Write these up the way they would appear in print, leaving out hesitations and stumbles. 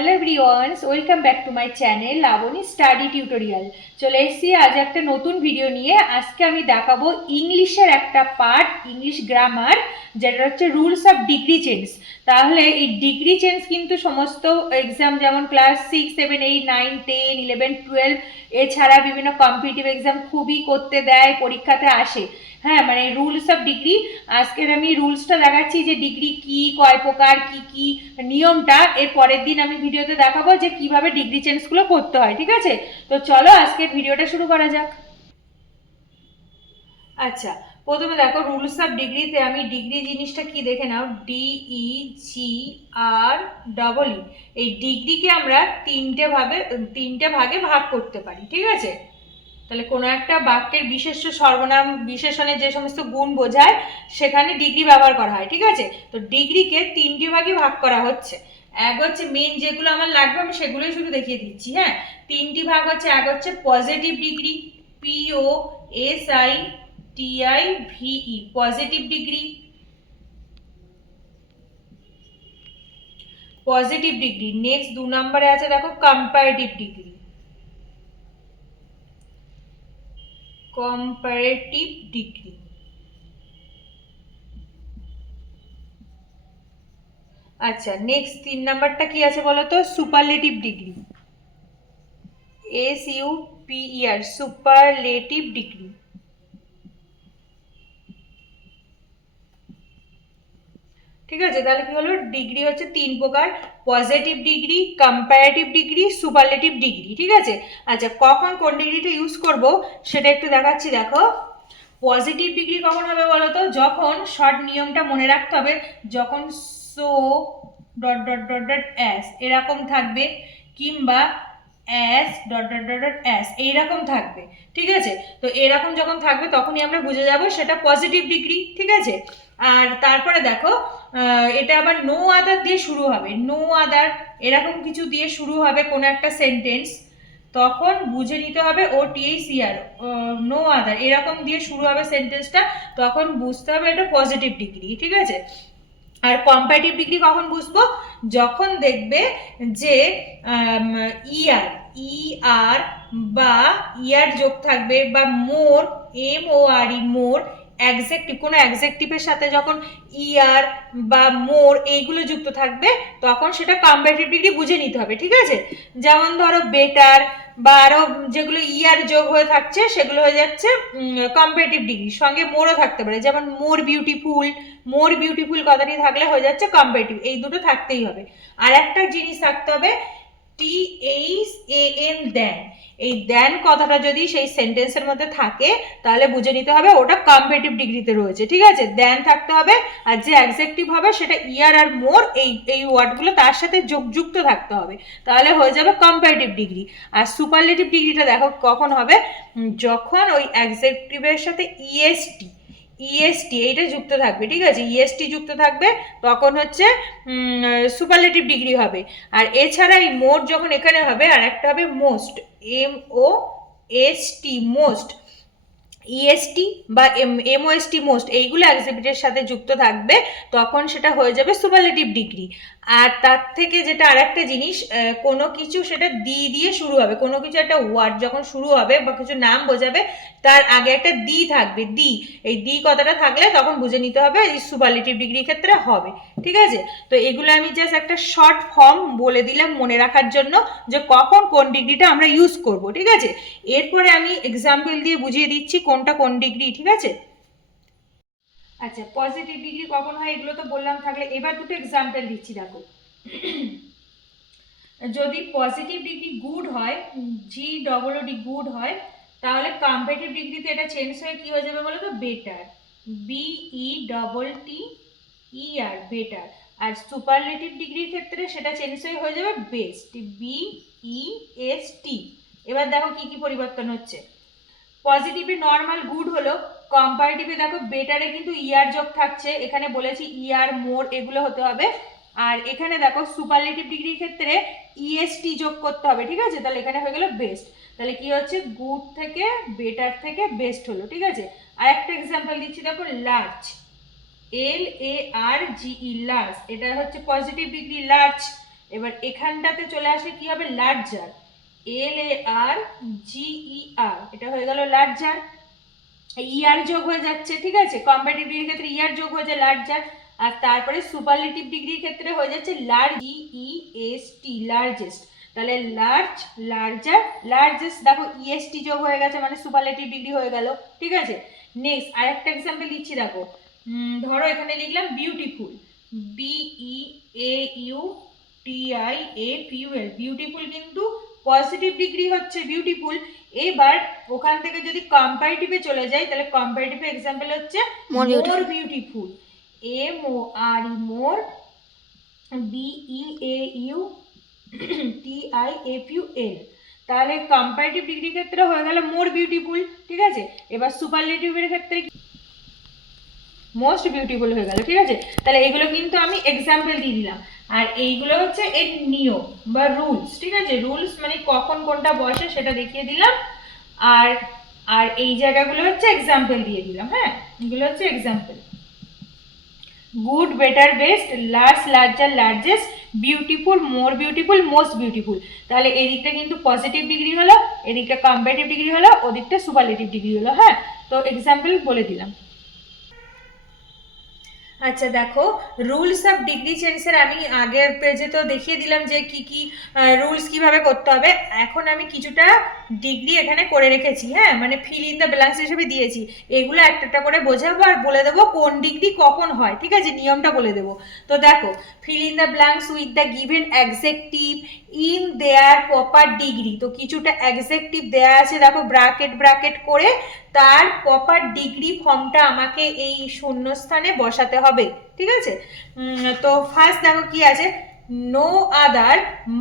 Hello everyone, welcome back to my channel Labani study tutorial. চলে এসেছি আজ একটা নতুন ভিডিও নিয়ে। আজকে আমি দেখাবো ইংলিশের একটা পার্ট, ইংলিশ গ্রামার, যেটা হচ্ছে রুলস অফ ডিগ্রি চেঞ্জ। তাহলে এই ডিগ্রি চেঞ্জ কিন্তু সমস্ত এক্সাম, যেমন ক্লাস 6, 7, 8, 9, 10, 11, 12, এছাড়া বিভিন্ন কম্পিটিটিভ এক্সাম খুবই করতে দেয়, পরীক্ষাতে আসে। হ্যাঁ, মানে রুলস অফ ডিগ্রি। আজকের আমি রুলসটা দেখাচ্ছি যে ডিগ্রি কি, কয় প্রকার, কি কি নিয়মটা। এর পরের দিন আমি ভিডিওতে দেখাবো যে কিভাবে ডিগ্রি চেঞ্জগুলো করতে হয়। ঠিক আছে, তো চলো আজকের ভিডিওটা শুরু করা যাক। আচ্ছা, প্রথমে দেখো রুলস অফ ডিগ্রিতে আমি ডিগ্রি জিনিসটা কি দেখে নাও। DEGREE, এই ডিগ্রিকে আমরা তিনটে ভাগে ভাগ করতে পারি। ঠিক আছে, তাহলে কোনো একটা বাক্যের বিশেষ্য সর্বনাম বিশেষণের যে সমস্ত গুণ বোঝায় সেখানে ডিগ্রি ব্যবহার করা হয়। ঠিক আছে, তো ডিগ্রিকে তিনটি ভাগে ভাগ করা হচ্ছে। এক হচ্ছে মেন, যেগুলো আমার লাগবে আমি সেগুলোই শুধু দেখিয়ে দিচ্ছি। হ্যাঁ, তিনটি ভাগ হচ্ছে। এক হচ্ছে positive degree, POSITIVE, positive degree. Positive degree. Next 2 নম্বরে আছে দেখো কম্পারেটিভ ডিগ্রি। Comparative degree. আচ্ছা, নেক্সট 3 নাম্বারটা কি আছে বলো তো? Superlative degree. SUPER, superlative degree. ঠিক আছে, তাহলে কি হলো? ডিগ্রি হচ্ছে 3 প্রকার: positive degree, comparative degree, superlative degree. ঠিক আছে, আচ্ছা কখন কোন ডিগ্রিটা ইউজ করব সেটা একটু দেখাচ্ছি। দেখো, পজিটিভ ডিগ্রি কখন হবে বলো তো? যখন শর্ট নিয়মটা মনে রাখতে হবে, যখন so dot dot dot dot as এরকম থাকবে, কিংবা as dot dot dot dot as এইরকম থাকবে। ঠিক আছে, তো এরকম যখন থাকবে তখনই আমরা বুঝে যাব সেটা পজিটিভ ডিগ্রি। ঠিক আছে, আর তারপরে দেখো এটা আবার নো আদার দিয়ে শুরু হবে। নো আদার এরকম কিছু দিয়ে শুরু হবে কোনো একটা সেন্টেন্স, তখন বুঝে নিতে হবে OTHER, নো আদার এরকম দিয়ে শুরু হবে সেন্টেন্সটা, তখন বুঝতে হবে এটা পজিটিভ ডিগ্রি। ঠিক আছে, আর কম্পারেটিভ ডিগ্রি কখন বুঝবো? যখন দেখবে যে ইয়ার ER বা ইয়ার যোগ থাকবে, বা মোর MORE, মোর অ্যাডজেক্টিভ, কোনো অ্যাডজেক্টিভের সাথে যখন ইয়ার বা মোর এইগুলো যুক্ত থাকবে, তখন সেটা কম্পারেটিভ ডিগ্রি বুঝে নিতে হবে। ঠিক আছে, যেমন ধরো বেটার বা আরো যেগুলো ইয়ার যোগ হয়ে থাকছে সেগুলো হয়ে যাচ্ছে কম্পারেটিভ ডিগ্রি। সঙ্গে মোরও থাকতে পারে, যেমন মোর বিউটিফুল। মোর বিউটিফুল কথাটি থাকলে হয়ে যাচ্ছে কম্পারেটিভ। এই দুটো থাকতেই হবে। আর একটা জিনিস থাকতে হবে, THAN, দেন। এই দেন কথাটা যদি সেই সেন্টেন্সের মধ্যে থাকে তাহলে বুঝে নিতে হবে ওটা কম্পারেটিভ ডিগ্রিতে রয়েছে। ঠিক আছে, দেন থাকতে হবে, আর যে অ্যাডজেক্টিভ হবে সেটা ইয়ার আর মোর এই ওয়ার্ডগুলো তার সাথে যুক্ত থাকতে হবে, তাহলে হয়ে যাবে কম্পারেটিভ ডিগ্রি। আর সুপারলেটিভ ডিগ্রিটা দেখো কখন হবে? যখন ওই অ্যাডজেক্টিভের সাথে EST এইটা যুক্ত থাকবে। ঠিক আছে, EST যুক্ত থাকবে, তখন হচ্ছে সুপারলেটিভ ডিগ্রি হবে। আর এছাড়া এই মোর যখন এখানে হবে, আর একটা হবে মোস্ট, MOST, মোস্ট। EST বা MOST, মোস্ট, এইগুলো অ্যাডজেক্টিভের সাথে যুক্ত থাকবে, তখন সেটা হয়ে যাবে সুপারলেটিভ ডিগ্রি। আর তার থেকে যেটা আরেকটা জিনিস, কোনো কিছু সেটা দিয়ে শুরু হবে, কোনো কিছু একটা ওয়ার্ড যখন শুরু হবে বা কিছু নাম বোঝাবে, তার আগে একটা থাকবে। এই কথাটা থাকলে তখন বুঝে নিতে হবে এই সুপারলেটিভ ডিগ্রির ক্ষেত্রে হবে। ঠিক আছে, তো এগুলো আমি জাস্ট একটা শর্ট ফর্ম বলে দিলাম মনে রাখার জন্য, যে কখন কোন ডিগ্রিটা আমরা ইউজ করব। ঠিক আছে, এরপরে আমি এক্সাম্পল দিয়ে বুঝিয়ে দিচ্ছি কোনটা কোন ডিগ্রি। ঠিক আছে, আচ্ছা পজিটিভ ডিগ্রি কখন হয় এগুলো তো বললাম, থাকলে এবার দুটো এক্সাম্পল দিচ্ছি। দেখো, যদি পজিটিভ ডিগ্রি গুড হয়, GOOD গুড হয়, তাহলে কম্পারেটিভ ডিগ্রিতে এটা চেঞ্জ হয়ে কি হয়ে যাবে বলো তো? Better, BETTER, better. আর সুপারলেটিভ ডিগ্রির ক্ষেত্রে সেটা চেঞ্জ হয়ে যাবে বেস্ট, BEST। এবার দেখো কি কি পরিবর্তন হচ্ছে। পজিটিভে নর্মাল গুড হলো, কম্পারেটিভে দেখো বেটারে কিন্তু ইয়ার যোগ থাকছে, এখানে বলেছি ইয়ার মোর এগুলো হতে হবে। আর এখানে দেখো সুপারলেটিভ ডিগ্রির ক্ষেত্রে EST যোগ করতে হবে। ঠিক আছে, তাহলে এখানে হয়ে গেল বেস্ট। তাহলে কি হচ্ছে? গুড থেকে বেটার থেকে বেস্ট হলো। ঠিক আছে, আর একটা এক্সাম্পল দিচ্ছি। দেখো, লার্জ, LARGE, লার্জ, এটা হচ্ছে পজিটিভ ডিগ্রি লার্জ। এবার এখানটাতে চলে আসলে কি হবে, লার্জার, LARGER, এটা হয়ে গেল লার্জার। ইয়ার যোগ হয়ে যাচ্ছে, ঠিক আছে, কম্পারেটিভ ডিগ্রির ক্ষেত্রে ইয়ার যোগ হয়ে যায় লার্জার। আর তারপরে সুপারলেটিভ ডিগ্রির ক্ষেত্রে হয়ে যাচ্ছে লার্জ, GEST, লার্জেস্ট। তাহলে লার্জ, লার্জার, লার্জেস্ট, দেখো EST যোগ হয়ে গেছে মানে সুপারলেটিভ ডিগ্রি হয়ে গেল, ঠিক আছে। নেক্সট আরেকটা এক্সাম্পল দিচ্ছি, দেখো ধরো এখানে লিখলাম বিউটিফুল, BEAUTIFUL, বিউটিফুল কিন্তু পজিটিভ ডিগ্রি হচ্ছে বিউটিফুল। এবার ওখান থেকে যদি কম্পারেটিভে চলে যাই তাহলে কম্পারেটিভ এক্সাম্পল হচ্ছে মোর বিউটিফুল, MORE, মোর, BEAUTIFUL। তাহলে কম্পারেটিভ ডিগ্রির ক্ষেত্রে হয়ে গেল মোর বিউটিফুল, ঠিক আছে। এবার সুপারলেটিভের ক্ষেত্রে মোস্ট বিউটিফুল হয়ে গেল, ঠিক আছে। তাহলে এইগুলো কিন্তু আমি এক্সাম্পল দিয়ে দিলাম, আর এইগুলো হচ্ছে এর নিয়ম বা রুলস, ঠিক আছে। রুলস মানে কখন কোনটা বসে সেটা দেখিয়ে দিলাম, আর আর এই জায়গাগুলো হচ্ছে এক্সাম্পল দিয়ে দিলাম। হ্যাঁ, এগুলো হচ্ছে example. Good, better, best, large, larger, largest, beautiful, more beautiful, most beautiful. তাহলে এই দিকটা কিন্তু পজিটিভ ডিগ্রি হলো, এদিকটা কম্পারেটিভ ডিগ্রি হলো, ওদিকটা সুপারলেটিভ ডিগ্রি হলো। হ্যাঁ, তো এক্সাম্পল বলে দিলাম। আচ্ছা দেখো, রুলস অফ ডিগ্রি চেঞ্জের আমি আগের পেজে তো দেখিয়ে দিলাম যে কি কি রুলস কিভাবে করতে হবে। এখন আমি কিছুটা ডিগ্রি এখানে করে রেখেছি, হ্যাঁ, মানে ফিল ইন দ্য ব্ল্যাঙ্কস হিসেবে দিয়েছি। এগুলো একটা একটা করে বোঝাবো আর বলে দেবো কোন ডিগ্রি কখন হয়, ঠিক আছে, নিয়মটা বলে দেবো। তো দেখো, fill in the blanks with the given adjective in their proper degree. তো কিছুটা অ্যাডজেক্টিভ দেয়া আছে, দেখো ব্র্যাকেট ব্র্যাকেট করে, তার প্রপার ডিগ্রি ফর্মটা আমাকে এই শূন্যস্থানে বসাতে হবে, ঠিক আছে। তো ফার্স্ট দেখো কি আছে, no other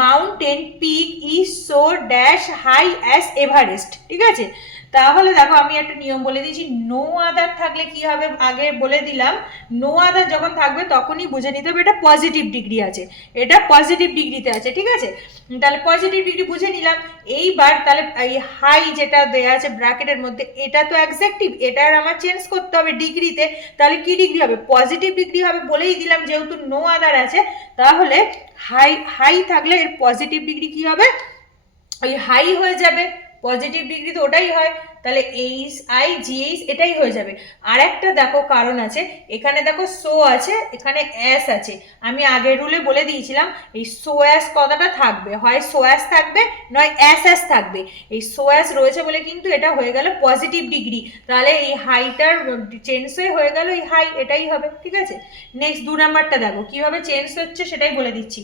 mountain peak is so dash high as Everest, ঠিক আছে। তাহলে দেখো আমি একটা নিয়ম বলে দিয়েছি, নো আদার থাকলে কি হবে আগে বলে দিলাম, নো আদার যখন থাকবে তখনই বুঝে নিতে হবে এটা পজিটিভ ডিগ্রি আছে, এটা পজিটিভ ডিগ্রিতে আছে, ঠিক আছে। তাহলে পজিটিভ ডিগ্রি বুঝে নিলাম। এইবার তাহলে এই হাই যেটা দেয়া আছে ব্র্যাকেটের মধ্যে, এটা তো অ্যাডজেক্টিভ, এটার আমার চেঞ্জ করতে হবে ডিগ্রিতে। তাহলে কি ডিগ্রি হবে, পজিটিভ ডিগ্রি হবে, বলেই দিলাম যেহেতু নো আদার আছে। তাহলে হাই, হাই থাকলে এর পজিটিভ ডিগ্রি কি হবে, ওই হাই হয়ে যাবে, পজিটিভ ডিগ্রি তো ওটাই হয়, তাহলে HIGH এটাই হয়ে যাবে। আর একটা দেখো কারণ আছে, এখানে দেখো সো আছে, এখানে অ্যাস আছে। আমি আগের রুলে বলে দিয়েছিলাম এই সো অ্যাস কথাটা থাকবে, হয় সো অ্যাস থাকবে নয় অ্যাস থাকবে। এই সো অ্যাস রয়েছে বলে কিন্তু এটা হয়ে গেল পজিটিভ ডিগ্রি, তাহলে এই হাইটার চেঞ্জ হয়ে গেল এই হাই, এটাই হবে, ঠিক আছে। নেক্সট 2 নাম্বারটা দেখো কিভাবে চেঞ্জ হচ্ছে সেটাই বলে দিচ্ছি।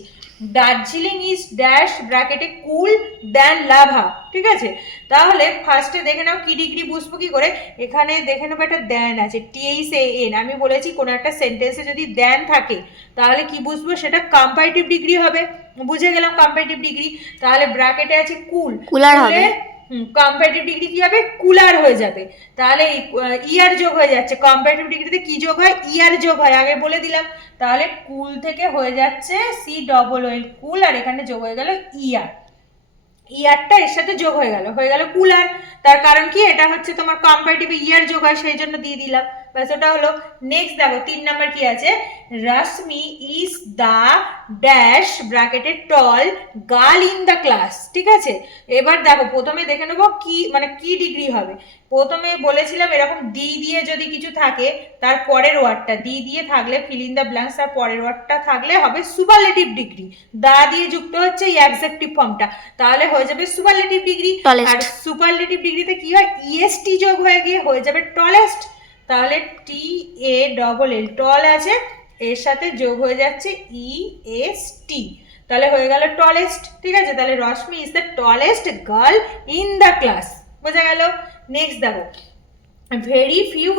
দার্জিলিং ইজ ড্যাশ ব্র্যাকেটে কুল দ্যান লাভা, ঠিক আছে। তাহলে ফার্স্টে দেখে নাও কি ডিগ্রি বুঝবো কি করে, এখানে দেখে নেবো একটা দ্যান আছে, THAN। আমি বলেছি কোনো একটা সেন্টেন্সে যদি দ্যান থাকে তাহলে কি বুঝবো, সেটা কম্পারেটিভ ডিগ্রি হবে, বুঝে গেলাম কম্পারেটিভ ডিগ্রি। তাহলে ব্র্যাকেটে আছে কুল, কুলার হবে, কম্পারেটিভ ডিগ্রি কি হবে, কুলার হয়ে যাবে। তাহলে ইয়ার যোগ হয়ে যাচ্ছে, কম্পারেটিভ ডিগ্রিতে কি যোগ হয়, ইয়ার যোগ হয়, আগে বলে দিলাম। তাহলে কুল থেকে হয়ে যাচ্ছে COOL, কুল, আর এখানে যোগ হয়ে গেল ইয়ার, ইয়ারটা এর সাথে যোগ হয়ে গেল কুলার। তার কারণ কি, এটা হচ্ছে তোমার কম্পারেটিভ ইয়ার যোগ হয়, সেই জন্য দিয়ে দিলাম, ব্যাস ওটা হলো। নেক্সট দেখো 3 নাম্বার কি আছে, রাশমি ইজ দ্য ড্যাশ ব্র্যাকেটে tall girl in the class, ঠিক আছে। এবার দেখো প্রথমে দেখে নেবো কি মানে কি ডিগ্রি হবে। প্রথমে বলেছিলাম এরকম ডি দিয়ে যদি কিছু থাকে তার পরের ওয়ার্ডটা, ডি দিয়ে থাকলে ফিল ইন দ্য ব্ল্যাঙ্কস তার পরের ওয়ার্ডটা থাকলে হবে সুপারলেটিভ ডিগ্রি, দা দিয়ে যুক্ত হচ্ছে এই অ্যাডজেক্টিভ ফর্মটা, তাহলে হয়ে যাবে সুপারলেটিভ ডিগ্রি। আর সুপারলেটিভ ডিগ্রিতে কি হয়, EST যোগ হয়ে গিয়ে হয়ে যাবে টলেস্ট। তাহলে TALL, টল আছে, এর সাথে যোগ হয়ে যাচ্ছে EST, তাহলে হয়ে গেল টলেস্ট, ঠিক আছে। তাহলে Rashmi is the tallest girl in the class, বোঝা গেল। নেক্সট দেখো, very few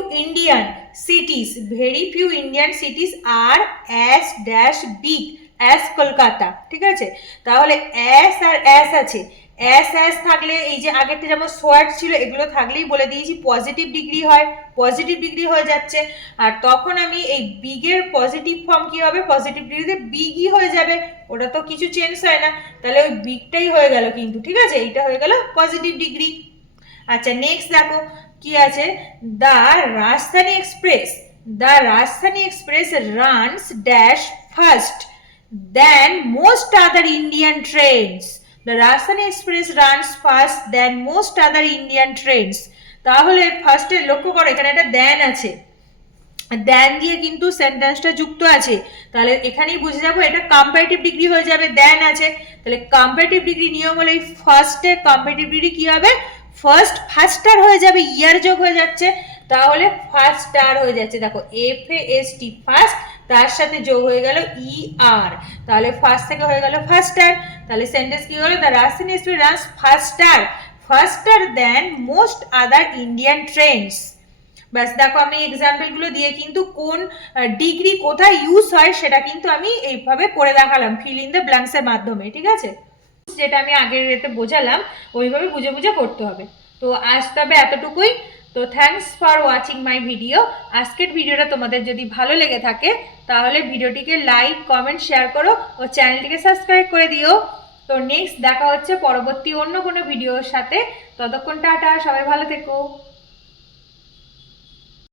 Indian cities are as dash big as Kolkata, ঠিক আছে। তাহলে as আর as আছে, as থাকলে এই যে আগেরটা যেমন সোয়াট ছিল এগুলো থাকলেই বলে দিয়েছি পজিটিভ ডিগ্রি হয়, পজিটিভ ডিগ্রি হয়ে যাচ্ছে। আর তখন আমি এই বিগের পজিটিভ ফর্ম কি হবে, পজিটিভ ডিগ্রিতে বিগই হয়ে যাবে, ওটা তো কিছু চেঞ্জ হয় না, তাহলে ওই বিগটাই হয়ে গেল কিন্তু, ঠিক আছে, এইটা হয়ে গেল পজিটিভ ডিগ্রি। আচ্ছা নেক্সট দেখো কি আছে, দ্য রাজধানী express runs dash first than most other Indian trains. The Rajdhani Express runs fast than most other Indian trains. তাহলে ফার্স্টে লক্ষ্য করো এখানে একটা দেন আছে, দেন দিয়ে কিন্তু সেন্টেন্সটা যুক্ত আছে, তাহলে এখানেই বুঝে যাবো এটা কম্পারেটিভ ডিগ্রি হয়ে যাবে, দেন আছে, তাহলে কম্পারেটিভ ডিগ্রি নিয়ম হলে এই ফার্স্টের কম্পারেটিভ ডিগ্রি কি হবে, ফার্স্ট ফাস্টার হয়ে যাবে, ইয়ার যোগ হয়ে যাচ্ছে, তাহলে ফাস্টার হয়ে যাচ্ছে, দেখো FAST ফাস্ট, তার সাথে যোগ হয়ে গেল ER, তাহলে ফার্স্ট থেকে হয়ে গেল ফাস্টার, তাহলে সেন্টেন্স কি হলো, দ্য রাজধানী express runs ফাস্টার than most other Indian trains. ব্যাস দেখো আমি এক্সাম্পলগুলো দিয়ে কিন্তু কোন ডিগ্রি কোথায় ইউজ হয় সেটা কিন্তু আমি এইভাবে করে দেখালাম ফিল ইন দ্য ব্ল্যাঙ্কসের মাধ্যমে, ঠিক আছে, যেটা আমি আগের রেতে বোঝালাম ওইভাবে বুঝে বুঝে করতে হবে। তো আজ তবে এতটুকুই। তো thanks for watching my video. আজকের ভিডিওটা তোমাদের যদি ভালো লেগে থাকে তাহলে ভিডিওটিকে লাইক কমেন্ট শেয়ার করো ও চ্যানেলটিকে সাবস্ক্রাইব করে দিও। তো নেক্সট দেখা হচ্ছে পরবর্তী অন্য কোনো ভিডিওর সাথে, ততক্ষণ টাটা, সবাই ভালো থেকো।